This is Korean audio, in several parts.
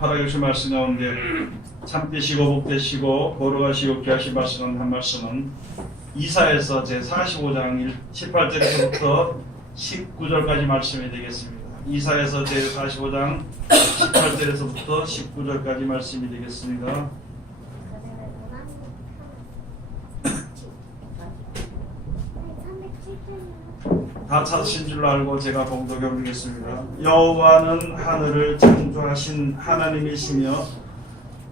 하나님 주신 말씀 가운데 참되시고 복되시고 거룩하시고 귀하신 말씀은 한 말씀은 이사야서 제45장 18절에서부터 19절까지 말씀이 되겠습니다. 이사야서 제45장 18절에서부터 19절까지 말씀이 되겠습니다. 다 찾으신 줄로 알고 제가 봉독해 보겠습니다. 여호와는 하늘을 창조하신 하나님이시며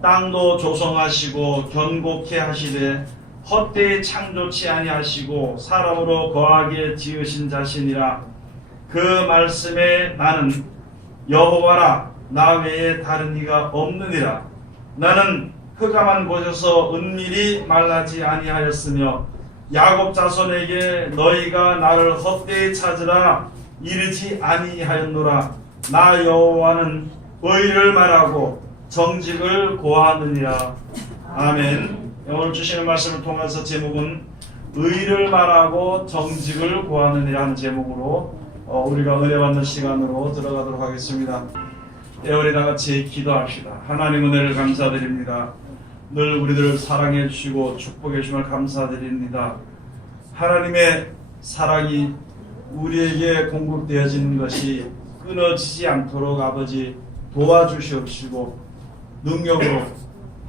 땅도 조성하시고 견고케 하시되 헛되이 창조치 아니하시고 사람으로 거하게 지으신 자신이라. 그 말씀에 나는 여호와라 나 외에 다른 이가 없느니라. 나는 흑암한 곳에서 은밀히 말하지 아니하였으며 야곱 자손에게 너희가 나를 헛되이 찾으라 이르지 아니하였노라. 나 여호와는 의를 말하고 정직을 고하느니라. 아멘. 오늘 주시는 말씀을 통해서 제목은 의를 말하고 정직을 고하느니라 하는 제목으로 우리가 은혜 받는 시간으로 들어가도록 하겠습니다. 우리 다 같이 기도합시다. 하나님 은혜를 감사드립니다. 늘 우리들을 사랑해 주시고 축복해 주심을 감사드립니다. 하나님의 사랑이 우리에게 공급되어지는 것이 끊어지지 않도록 아버지 도와주시옵시고 능력으로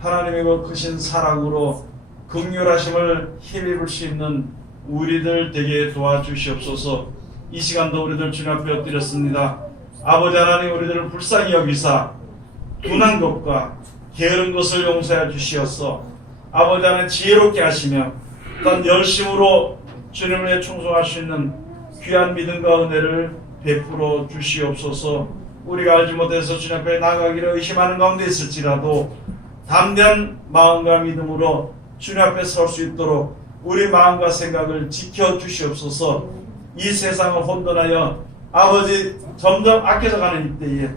하나님의 그 크신 사랑으로 긍휼하심을 힘입을 수 있는 우리들 되게 도와주시옵소서. 이 시간도 우리들 주님 앞에 엎드렸습니다. 아버지 하나님 우리들을 불쌍히 여기사 둔한 것과 게으른 것을 용서해 주시옵소서. 아버지 하나님 지혜롭게 하시며 또한 열심으로 주님을 위해 충성할 수 있는 귀한 믿음과 은혜를 베풀어 주시옵소서. 우리가 알지 못해서 주님 앞에 나가기를 의심하는 가운데 있을지라도 담대한 마음과 믿음으로 주님 앞에 설 수 있도록 우리 마음과 생각을 지켜 주시옵소서. 이 세상을 혼돈하여 아버지 점점 악해져 가는 이때에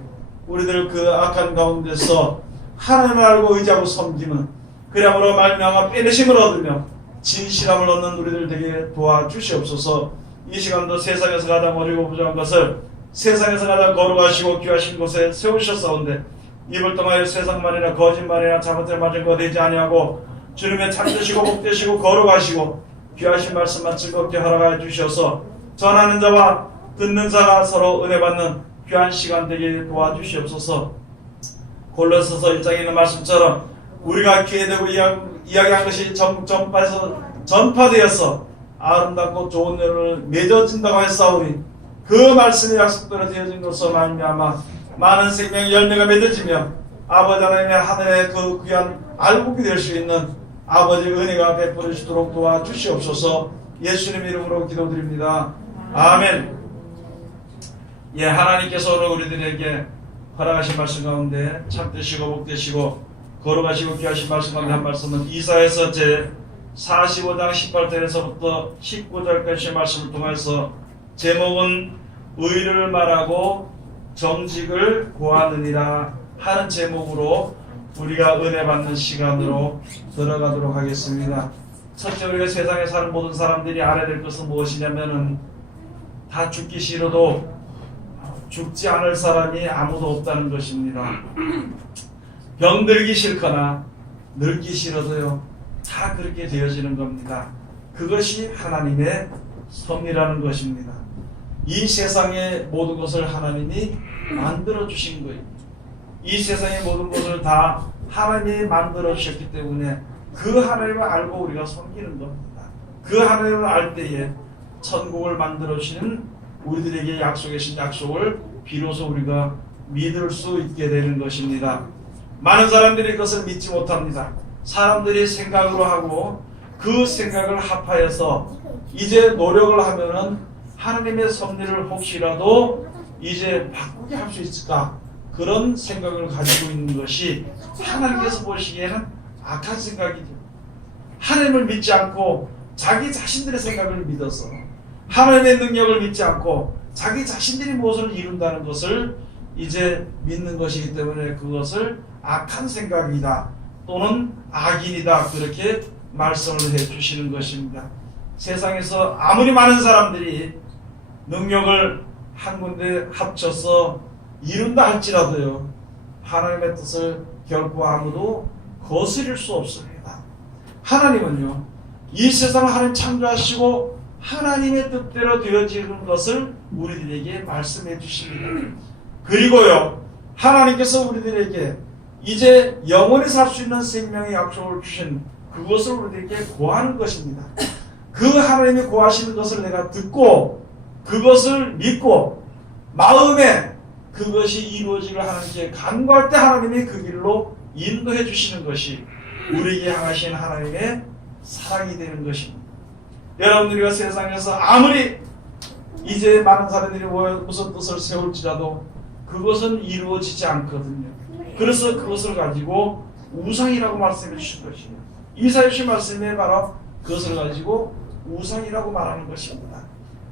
우리들 그 악한 가운데서 하나님을 알고 의지하고 섬기는 그야말로 말미암아 빼내심을 얻으며 진실함을 얻는 우리들 되게 도와주시옵소서. 이 시간도 세상에서 가장 어리고 부족한 것을 세상에서 가장 거룩하시고 귀하신 곳에 세우셨사온데 입을 통하여 세상말이나 거짓말이나 잘못된 말을 거두지 아니하고 주님의 참되시고 복되시고 거룩하시고 귀하신 말씀만 즐겁게 허락하여 주셔서 전하는 자와 듣는 자가 서로 은혜 받는 귀한 시간 되게 도와주시옵소서. 골로새서 1장에 있는 말씀처럼 우리가 귀에 대고 이야기한 것이 전파되어서 아름답고 좋은 내용을 맺어진다고 했사오니 그 말씀의 약속대로 되어진 것으로 말미암아 많은 생명의 열매가 맺어지며 아버지 하나님의 하늘의 그 귀한 알곡이 될 수 있는 아버지의 은혜가 베풀어지도록 도와주시옵소서. 예수님 이름으로 기도드립니다. 아멘. 하나님께서 오늘 우리들에게 허락하신 말씀 가운데 참되시고 복되시고 거룩하시고 귀하신 말씀 가운데 한 말씀은 이사야서 제45장 18절에서부터 19절까지의 말씀을 통해서 제목은 의를 말하고 정직을 고하느니라 하는 제목으로 우리가 은혜 받는 시간으로 들어가도록 하겠습니다. 첫째, 우리가 세상에 사는 모든 사람들이 알아야 될 것은 무엇이냐면은 다 죽기 싫어도 죽지 않을 사람이 아무도 없다는 것입니다. 병들기 싫거나 늙기 싫어도요 다 그렇게 되어지는 겁니다. 그것이 하나님의 섭리라는 것입니다. 이 세상의 모든 것을 하나님이 만들어 주신 거예요. 이 세상의 모든 것을 다 하나님이 만들어 주셨기 때문에 그 하나님을 알고 우리가 섬기는 겁니다. 그 하나님을 알 때에 천국을 만들어 주시는 우리들에게 약속하신 약속을 비로소 우리가 믿을 수 있게 되는 것입니다. 많은 사람들이 그것을 믿지 못합니다. 사람들이 생각으로 하고 그 생각을 합하여서 이제 노력을 하면은 하나님의 섭리를 혹시라도 이제 바꾸게 할 수 있을까, 그런 생각을 가지고 있는 것이 하나님께서 보시기에는 악한 생각이죠. 하나님을 믿지 않고 자기 자신들의 생각을 믿어서 하나님의 능력을 믿지 않고 자기 자신들이 무엇을 이룬다는 것을 이제 믿는 것이기 때문에 그것을 악한 생각이다 또는 악인이다 그렇게 말씀을 해주시는 것입니다. 세상에서 아무리 많은 사람들이 능력을 한 군데 합쳐서 이룬다 할지라도요 하나님의 뜻을 결코 아무도 거스릴 수 없습니다. 하나님은요, 이 세상을 하나님 창조하시고 하나님의 뜻대로 되어지는 것을 우리들에게 말씀해 주십니다. 그리고요, 하나님께서 우리들에게 이제 영원히 살 수 있는 생명의 약속을 주신 그것을 우리들에게 구하는 것입니다. 그 하나님이 구하시는 것을 내가 듣고 그것을 믿고 마음에 그것이 이루어지기를 하나님께 간구할 때 하나님이 그 길로 인도해 주시는 것이 우리에게 향하신 하나님의 사랑이 되는 것입니다. 여러분들이 세상에서 아무리 이제 많은 사람들이 무슨 뜻을 세울지라도 그것은 이루어지지 않거든요. 그래서 그것을 가지고 우상이라고 말씀해 주신 것입니다. 이사야 주신 말씀에 바로 그것을 가지고 우상이라고 말하는 것입니다.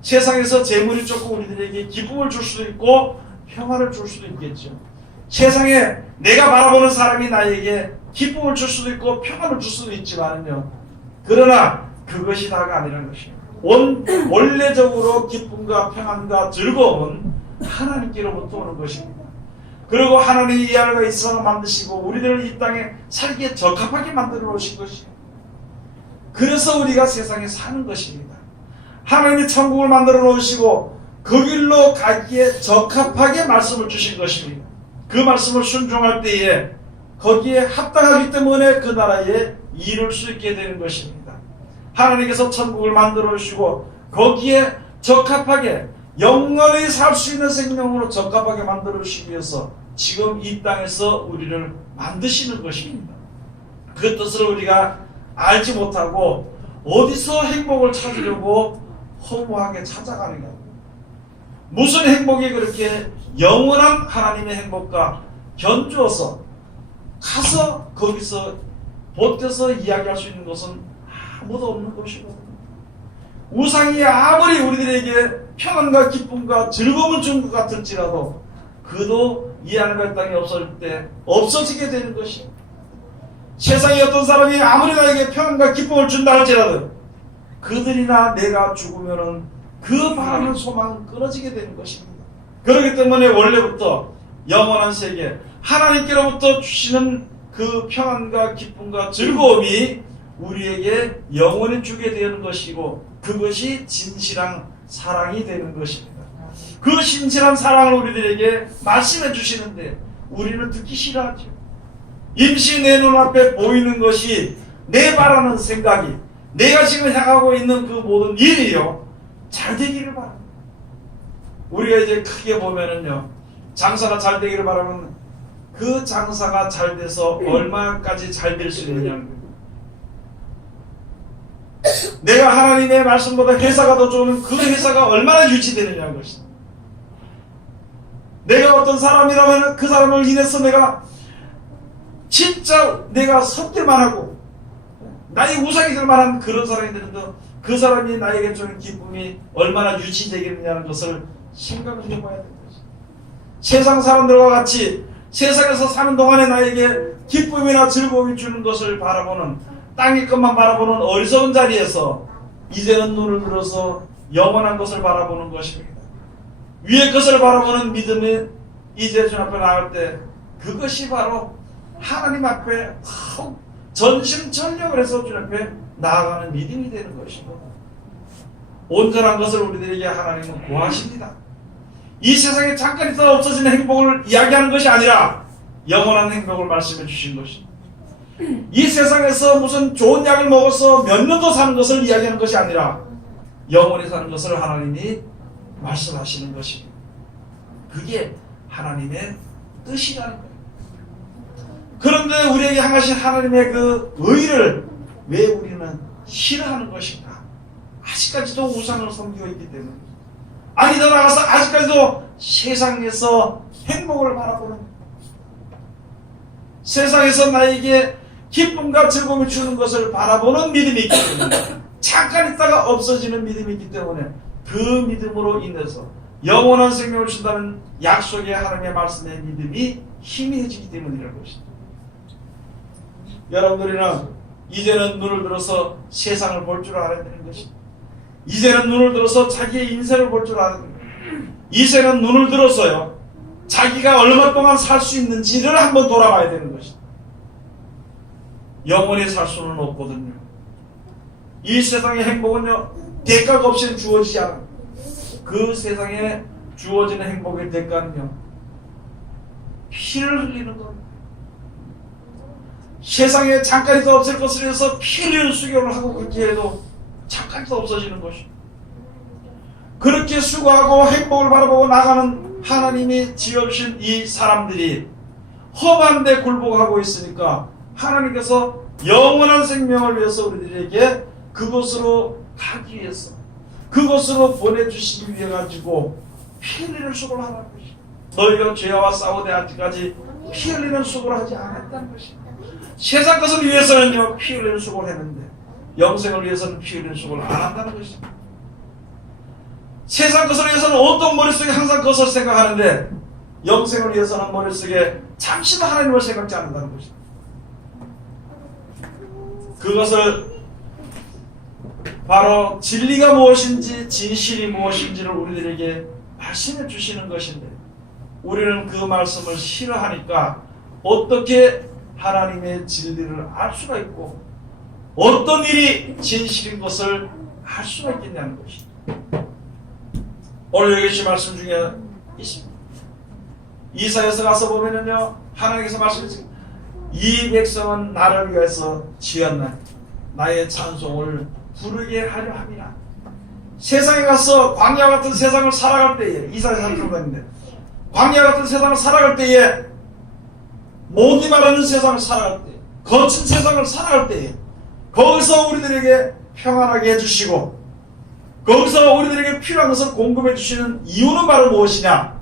세상에서 재물이 조금 우리들에게 기쁨을 줄 수도 있고 평화를 줄 수도 있겠죠. 세상에 내가 바라보는 사람이 나에게 기쁨을 줄 수도 있고 평화를 줄 수도 있지만요. 그러나 그것이 다가 아니라는 것입니다. 원래적으로 기쁨과 평안과 즐거움은 하나님께로부터 오는 것입니다. 그리고 하나님이 이 하늘과 이 세상을 만드시고 우리들을 이 땅에 살기에 적합하게 만들어 놓으신 것이에요. 그래서 우리가 세상에 사는 것입니다. 하나님이 천국을 만들어 놓으시고 그 길로 가기에 적합하게 말씀을 주신 것입니다. 그 말씀을 순종할 때에 거기에 합당하기 때문에 그 나라에 이룰 수 있게 되는 것입니다. 하나님께서 천국을 만들어 주시고 거기에 적합하게 영원히 살 수 있는 생명으로 적합하게 만들어 주시기 위해서 지금 이 땅에서 우리를 만드시는 것입니다. 그 뜻을 우리가 알지 못하고 어디서 행복을 찾으려고 허무하게 찾아가는가. 무슨 행복이 그렇게 영원한 하나님의 행복과 견주어서 가서 거기서 보태서 이야기할 수 있는 것은 아무도 없는 것이거든요. 우상이 아무리 우리들에게 평안과 기쁨과 즐거움을 준 것 같을지라도 그도 이 하늘과 땅이 없어질 때 없어지게 되는 것입니다. 세상에 어떤 사람이 아무리 나에게 평안과 기쁨을 준다 할지라도 그들이나 내가 죽으면은 그 바라는 소망은 끊어지게 되는 것입니다. 그렇기 때문에 원래부터 영원한 세계 하나님께로부터 주시는 그 평안과 기쁨과 즐거움이 우리에게 영원히 주게 되는 것이고 그것이 진실한 사랑이 되는 것입니다. 그 진실한 사랑을 우리들에게 말씀해 주시는데 우리는 듣기 싫어하죠. 임시 내 눈앞에 보이는 것이 내 바라는 생각이 내가 지금 향하고 있는 그 모든 일이요 잘 되기를 바랍니다. 우리가 이제 크게 보면은요 장사가 잘 되기를 바라면 그 장사가 잘 돼서 얼마까지 잘 될 수 있느냐는 거예요. 내가 하나님의 말씀보다 회사가 더 좋으면 그 회사가 얼마나 유지되느냐는 것입니다. 내가 어떤 사람이라면 그 사람을 인해서 내가 진짜 내가 섭들만 하고 나의 우상이 될 만한 그런 사람이 되는데 그 사람이 나에게 주는 기쁨이 얼마나 유지되겠느냐는 것을 생각을 해봐야 되는 것입니다. 세상 사람들과 같이 세상에서 사는 동안에 나에게 기쁨이나 즐거움이 주는 것을 바라보는 땅의 것만 바라보는 어리석은 자리에서 이제는 눈을 들어서 영원한 것을 바라보는 것입니다. 위의 것을 바라보는 믿음이 이제 주 앞에 나갈 때 그것이 바로 하나님 앞에 전심전력을 해서 주 앞에 나아가는 믿음이 되는 것입니다. 온전한 것을 우리들에게 하나님은 구하십니다. 이 세상에 잠깐 있다가 없어지는 행복을 이야기하는 것이 아니라 영원한 행복을 말씀해 주신 것입니다. 이 세상에서 무슨 좋은 약을 먹어서 몇 년도 사는 것을 이야기하는 것이 아니라 영원히 사는 것을 하나님이 말씀하시는 것입니다. 그게 하나님의 뜻이라는 거예요. 그런데 우리에게 향하신 하나님의 그 의를 왜 우리는 싫어하는 것인가? 아직까지도 우상을 섬기고 있기 때문에 아니 더 나아가서 아직까지도 세상에서 행복을 바라보는 세상에서 나에게 기쁨과 즐거움을 주는 것을 바라보는 믿음이 있기 때문에 잠깐 있다가 없어지는 믿음이 있기 때문에 그 믿음으로 인해서 영원한 생명을 준다는 약속의 하나님의 말씀의 믿음이 희미해지기 때문이라는 것입니다. 여러분들이는 이제는 눈을 들어서 세상을 볼 줄 알아야 되는 것입니다. 이제는 눈을 들어서 자기의 인생을 볼 줄 알아야 됩니다. 이제는 눈을 들어서요 자기가 얼마 동안 살 수 있는지를 한번 돌아봐야 되는 것입니다. 영원히 살 수는 없거든요. 이 세상의 행복은요, 대가가 없이는 주어지지 않아요. 그 세상에 주어지는 행복의 대가는요, 피를 흘리는 것. 세상에 잠깐이도 없을 것을 위해서 피 흘리는 수고를 하고 그렇게 해도 잠깐이도 없어지는 것이. 그렇게 수고하고 행복을 바라보고 나가는 하나님이 지어주신 이 사람들이 험한 데 굴복하고 있으니까 하나님께서 영원한 생명을 위해서 우리들에게 그곳으로 가기 위해서, 그곳으로 보내주시기 위해 가지고 피 흘리는 수고를 하는 것이. 너희가 죄와 싸우되 아직까지 피 흘리는 수고를 하지 않았다는 것이. 세상 것을 위해서는요, 피 흘리는 수고를 했는데 영생을 위해서는 피 흘리는 수고를 안 한다는 것이. 세상 것을 위해서는 온통 머릿속에 항상 그것을 생각하는데 영생을 위해서는 머릿속에 잠시도 하나님을 생각지 않는다는 것이. 그것을 바로 진리가 무엇인지 진실이 무엇인지를 우리들에게 말씀해 주시는 것인데, 우리는 그 말씀을 싫어하니까 어떻게 하나님의 진리를 알 수가 있고 어떤 일이 진실인 것을 알 수가 있겠냐는 것입니다. 오늘 여기 계신 말씀 중에 있습니다. 이사야서 가서 보면은요, 하나님께서 말씀하신 이 백성은 나를 위해서 지었나니 나의 찬송을 부르게 하려 함이라. 세상에 가서 광야 같은 세상을 살아갈 때에, 이사야서 들어갔는데 광야 같은 세상을 살아갈 때에, 못이 말하는 세상을 살아갈 때, 거친 세상을 살아갈 때에 거기서 우리들에게 평안하게 해주시고 거기서 우리들에게 필요한 것을 공급해 주시는 이유는 바로 무엇이냐?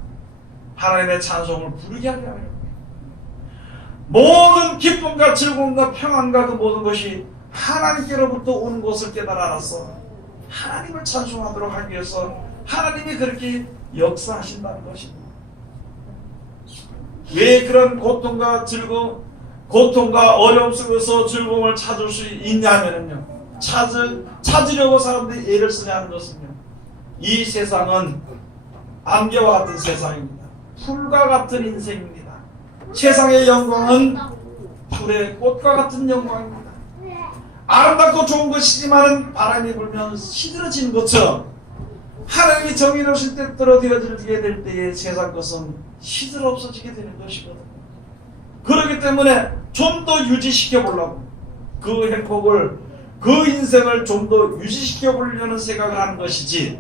하나님의 찬송을 부르게 하려 합니다. 모든 기쁨과 즐거움과 평안과 그 모든 것이 하나님께로부터 오는 것을 깨달아 알아서 하나님을 찬송하도록 하기 위해서 하나님이 그렇게 역사하신다는 것입니다. 왜 그런 고통과 즐거움, 고통과 어려움 속에서 즐거움을 찾을 수 있냐면요, 찾으려고 사람들이 애를 쓰냐는 것은요, 이 세상은 안개와 같은 세상입니다. 풀과 같은 인생입니다. 세상의 영광은 풀의 꽃과 같은 영광입니다. 아름답고 좋은 것이지만 바람이 불면 시들어지는 것처럼 하나님이 정의로우실 때때로 되어지게 될 때에 세상 것은 시들어 없어지게 되는 것이거든요. 그렇기 때문에 좀 더 유지시켜 보려고, 그 행복을, 그 인생을 좀 더 유지시켜 보려는 생각을 하는 것이지,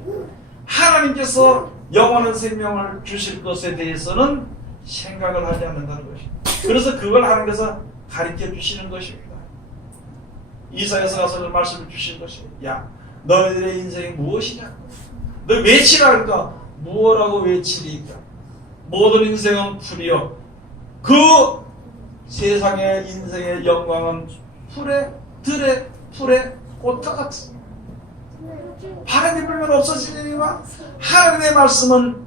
하나님께서 영원한 생명을 주실 것에 대해서는 생각을 하지 않는다는 것입니다. 그래서 그걸 하나님께서 가르쳐 주시는 것입니다. 이사야서 가서 말씀을 주신 것이, 야, 너희들의 인생이 무엇이냐? 너 외치라니까 무엇라고 외치리까? 모든 인생은 풀이요, 그 세상의 인생의 영광은 풀의 들의 풀의 꽃과 같은, 바람이 불면 없어지니와 하나님의 말씀은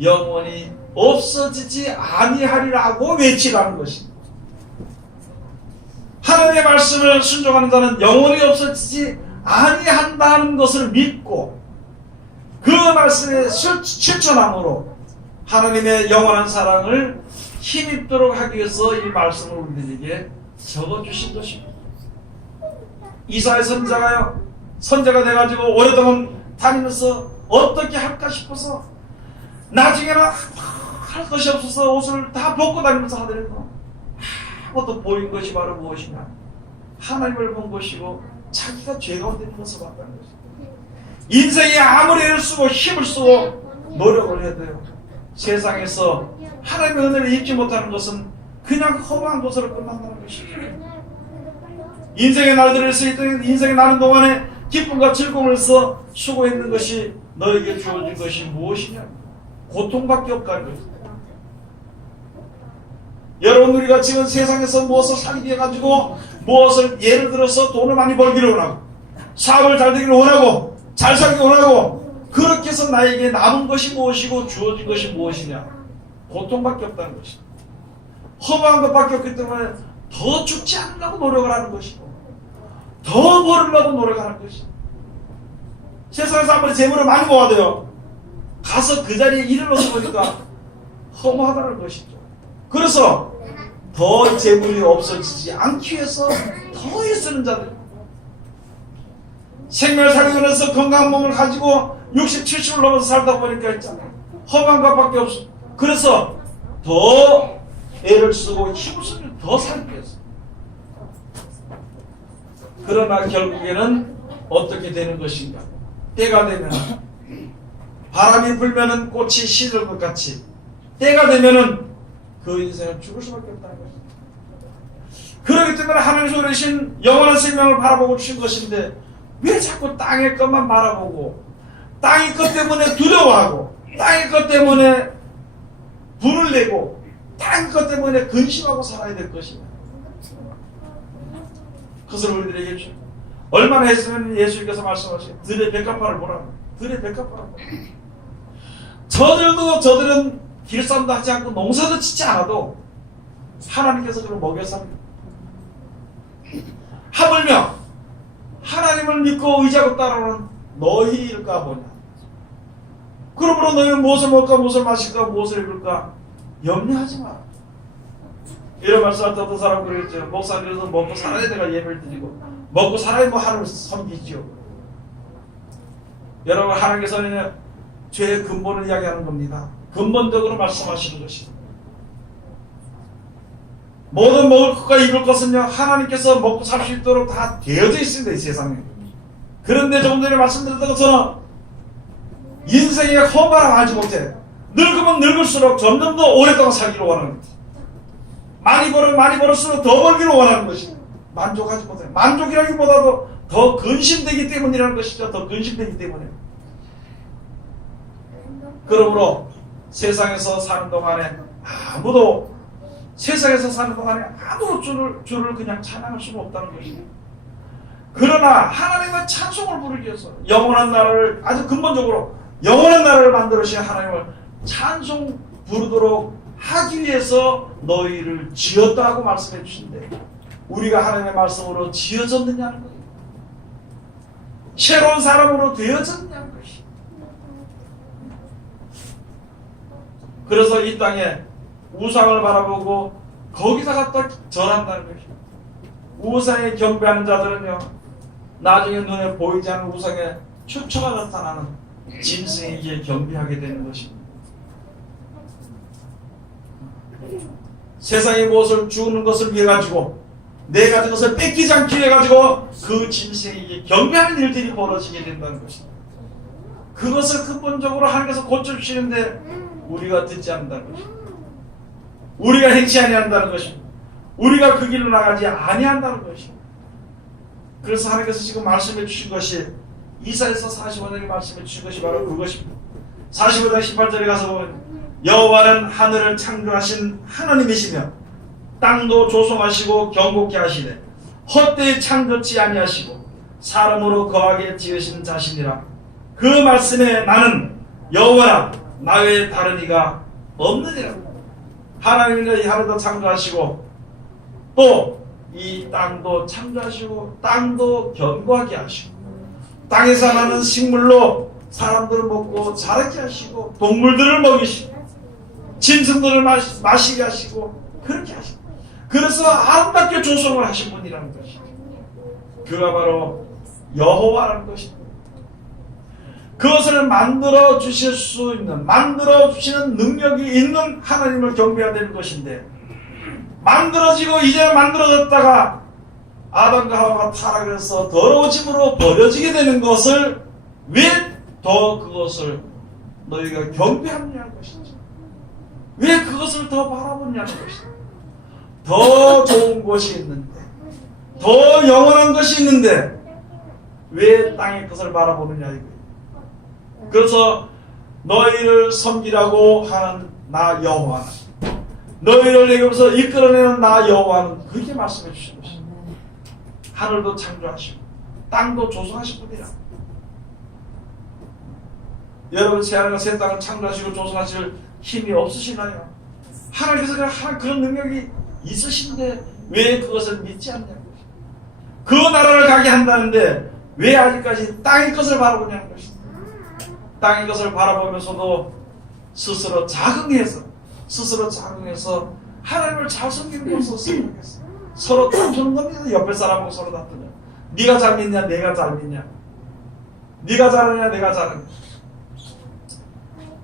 영원히 없어지지 아니하리라고 외치라는 것입니다. 하나님의 말씀을 순종하는 자는 영원히 없어지지 아니한다는 것을 믿고 그 말씀에 실천함으로 하나님의 영원한 사랑을 힘입도록 하기 위해서 이 말씀을 우리들에게 적어주신 것입니다. 이사야 선자가 돼가지고 오랫동안 다니면서 어떻게 할까 싶어서 나중에는 할 것이 없어서 옷을 다 벗고 다니면서 하더라도 아무것도 보인 것이 바로 무엇이냐? 하나님을 본 것이고 자기가 죄 가운데 있는 것을 봤다는 것입니다. 인생에 아무리 애를 쓰고 힘을 쓰고 노력을 해도요, 세상에서 하나님의 은혜를 입지 못하는 것은 그냥 허무한 것으로 끝난다는 것입니다. 인생의 날들을 쓰이던 인생이 나는 동안에 기쁨과 즐거움에서 수고했는 것이 너에게 주어진 것이 무엇이냐? 고통밖에 없다는 것입니다. 여러분, 우리가 지금 세상에서 무엇을 살기 위해 가지고 무엇을 예를 들어서 돈을 많이 벌기를 원하고 사업을 잘 되기를 원하고 잘 살기 원하고 그렇게 해서 나에게 남은 것이 무엇이고 주어진 것이 무엇이냐? 고통밖에 없다는 것입니다. 허무한 것밖에 없기 때문에 더 죽지 않으려고 노력을 하는 것이고 더 벌으려고 노력하는 것입니다. 세상에서 아무리 재물을 많이 모아도요, 가서 그 자리에 이르러서 보니까 허무하다는 것이죠. 그래서 더 재물이 없어지지 않기 위해서 더 애쓰는 자들, 생명을 살기 위해서 건강한 몸을 가지고 60, 70을 넘어서 살다 보니까 있잖아요. 험한 것밖에 없어. 그래서 더 애를 쓰고 힘을 쓰면 더 살기 위해서. 그러나 결국에는 어떻게 되는 것인가? 때가 되면 바람이 불면은 꽃이 시들 것 같이 때가 되면은 그 인생은 죽을 수밖에 없다는 것입니다. 그렇기 때문에 하나님께서 주신 영원한 생명을 바라보고 주신 것인데 왜 자꾸 땅의 것만 바라보고 땅의 것 때문에 두려워하고 땅의 것 때문에 분을 내고 땅의 것 때문에 근심하고 살아야 될 것이냐. 그것을 우리들에게 주. 얼마나 했으면 예수님께서 말씀하시고 들의 백합화를 보라고. 들의 백합화를 보라고. 저들은 길쌈도 하지 않고 농사도 짓지 않아도 하나님께서 그를 먹여 삽니다. 하물며 하나님을 믿고 의지하고 따라오는 너희일까 보냐. 그러므로 너희는 무엇을 먹을까, 무엇을 마실까, 무엇을 입을까 염려하지 마라. 이런 말씀을 듣던 사람 그러겠죠. 목사님께서 먹고 살아야 내가 예배를 드리고 먹고 살아야 뭐 하나님을 섬기죠. 여러분, 하나님께서는 죄의 근본을 이야기하는 겁니다. 근본적으로 말씀하시는 것입니다. 모든 먹을 것과 입을 것은요 하나님께서 먹고 살 수 있도록 다 되어져 있습니다. 이 세상에. 그런데 조금 전에 말씀드렸던 것처럼 인생의 허물을 알지 못해 늙으면 늙을수록 점점 더 오랫동안 살기를 원하는 거지. 많이 벌을수록 더 벌기를 원하는 것이 만족하지 못해. 만족이라기보다도 더 근심되기 때문이라는 것이죠. 더 근심되기 때문에. 그러므로 세상에서 사는 동안에 아무도 주를 그냥 찬양할 수는 없다는 것입니다. 그러나 하나님의 찬송을 부르기 위해서 영원한 나라를, 아주 근본적으로 영원한 나라를 만들으신 하나님을 찬송 부르도록 하기 위해서 너희를 지었다고 말씀해 주신데 우리가 하나님의 말씀으로 지어졌느냐는 거예요. 새로운 사람으로 되어졌느냐는 것이. 그래서 이 땅에 우상을 바라보고 거기다 갖다 절한다는 것입니다. 우상에 경배하는 자들은요 나중에 눈에 보이지 않는 우상에 추초가 나타나는 짐승에게 경배하게 되는 것입니다. 세상의 무엇을 주는 것을 위해 가지고 내 가진 것을 뺏기지 않기 위해 가지고 그 짐승에게 경배하는 일들이 벌어지게 된다는 것입니다. 그것을 근본적으로 하나님께서 고쳐주시는데 우리가 듣지 않는다는 것입니다. 우리가 행치 아니한다는 것입니다. 우리가 그 길로 나가지 아니한다는 것입니다. 그래서 하나님께서 지금 말씀해 주신 것이 이사야서 45장에 말씀해 주신 것이 바로 그것입니다. 45장 18절에 가서 보면 여호와는 하늘을 창조하신 하나님이시며 땅도 조성하시고 견고케 하시되 헛되이 창조치 아니하시고 사람으로 거하게 지으신 자신이라. 그 말씀에 나는 여호와라 나 외에 다른 이가 없느니라. 하나님은 이 하늘도 창조하시고 또 이 땅도 창조하시고 땅도 견고하게 하시고 땅에서 나는 식물로 사람들을 먹고 자라게 하시고 동물들을 먹이시고 짐승들을 마시게 하시고 그렇게 하시고 그래서 아름답게 조성을 하신 분이라는 것이죠. 그가 바로 여호와라는 것입니다. 그것을 만들어 주실 수 있는, 만들어 주시는 능력이 있는 하나님을 경배해야 되는 것인데 만들어지고 이제 만들어졌다가 아담과 하와가 타락해서 더러워짐으로 버려지게 되는 것을 왜 더 그것을 너희가 경배하느냐는 것이죠. 왜 그것을 더 바라보냐는 것이죠. 더 좋은 것이 있는데 더 영원한 것이 있는데 왜 땅의 것을 바라보느냐 이거예요. 그래서 너희를 섬기라고 하는 나 여호와는 너희를 내게로서 이끌어내는 나 여호와는 그렇게 말씀해 주신 것입니다. 하늘도 창조하시고 땅도 조성하신 분이라. 여러분 새하늘과 새 땅을 창조하시고 조성하실 힘이 없으시나요? 하나님께서 그런 능력이 있으신데 왜 그것을 믿지 않냐는 것입니다. 그 나라를 가게 한다는데 왜 아직까지 땅의 것을 바라보냐는 것입니다. 땅의 것을 바라보면서도 스스로 자긍해서 스스로 작용해서 하나님을 잘 섬기는 것으로 생각했어요. 서로 다투는 겁니다. 옆에 사람하고 서로 다투냐. 네가 잘 믿냐, 내가 잘 믿냐. 네가 잘하냐, 내가 잘하냐.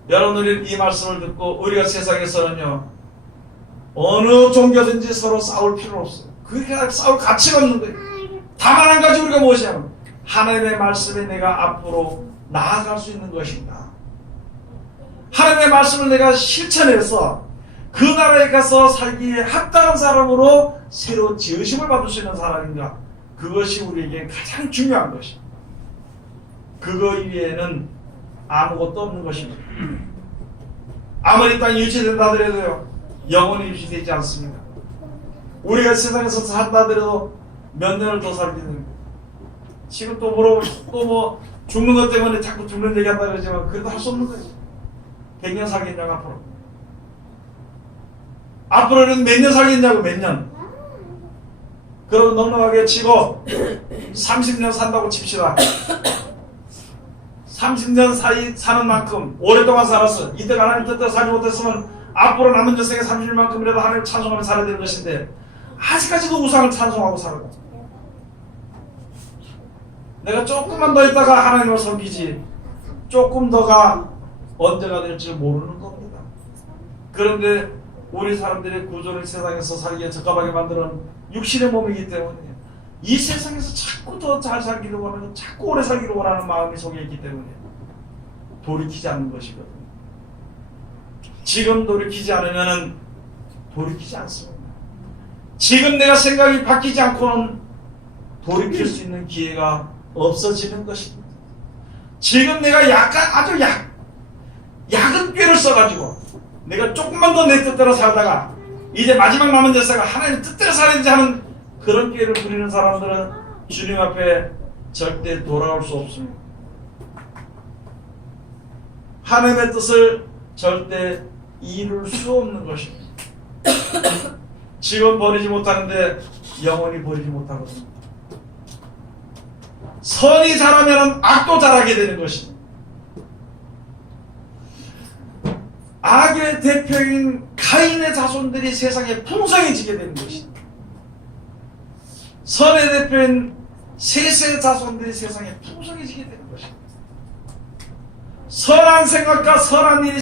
여러분들이 이 말씀을 듣고 우리가 세상에서는요, 어느 종교든지 서로 싸울 필요 없어요. 그게 싸울 가치가 없는 거예요. 다만 한 가지 우리가 무엇이냐면 하나님의 말씀에 내가 앞으로 나아갈 수 있는 것인가. 하나님의 말씀을 내가 실천해서 그 나라에 가서 살기에 합당한 사람으로 새로 지으심을 받을 수 있는 사람인가. 그것이 우리에게 가장 중요한 것입니다. 그거 이외에는 아무것도 없는 것입니다. 아무리 땅이 유지된다 하더라도요, 영원히 유지되지 않습니다. 우리가 세상에서 산다 하더라도 몇 년을 더 살게 됩니다. 지금 또 뭐 죽는 것 때문에 자꾸 죽는 얘기 한다 그러지만 그래도 할 수 없는 거예요. 100년 살겠냐고 앞으로. 앞으로는 몇 년 살겠냐고, 몇 년. 그러면 넉넉하게 치고 30년 산다고 칩시다. 30년 사이 사는 만큼 오랫동안 살았어. 이때 하나님 뜻대로 살지 못했으면 앞으로 남은 여생에 30년만큼이라도 하나님을 찬송하며 살아야 되는 것인데 아직까지도 우상을 찬송하고 살고, 내가 조금만 더 있다가 하나님을 섬기지 조금 더가 언제가 될지 모르는 겁니다. 그런데 우리 사람들의 구조를 세상에서 살기에 적합하게 만드는 육신의 몸이기 때문에 이 세상에서 자꾸 더 잘 살기를 원하는, 자꾸 오래 살기를 원하는 마음이 속에 있기 때문에 돌이키지 않는 것이거든요. 지금 돌이키지 않으면 돌이키지 않습니다. 지금 내가 생각이 바뀌지 않고는 돌이킬 수 있는 기회가 없어지는 것입니다. 지금 내가 아주 약은 꾀를 써가지고 내가 조금만 더 내 뜻대로 살다가 이제 마지막 남은 여생을 하나님 뜻대로 살아야지 하는 그런 꾀를 부리는 사람들은 주님 앞에 절대 돌아올 수 없습니다. 하나님의 뜻을 절대 이룰 수 없는 것입니다. 지금 버리지 못하는데 영원히 버리지 못하거든요. 선이 자라면 악도 자라게 되는 것입니다. 악의 대표인 가인의 자손들이 세상에 풍성해지게 되는 것입니다. 선의 대표인 셋의 자손들이 세상에 풍성해지게 되는 것입니다. 선한 생각과 선한 일이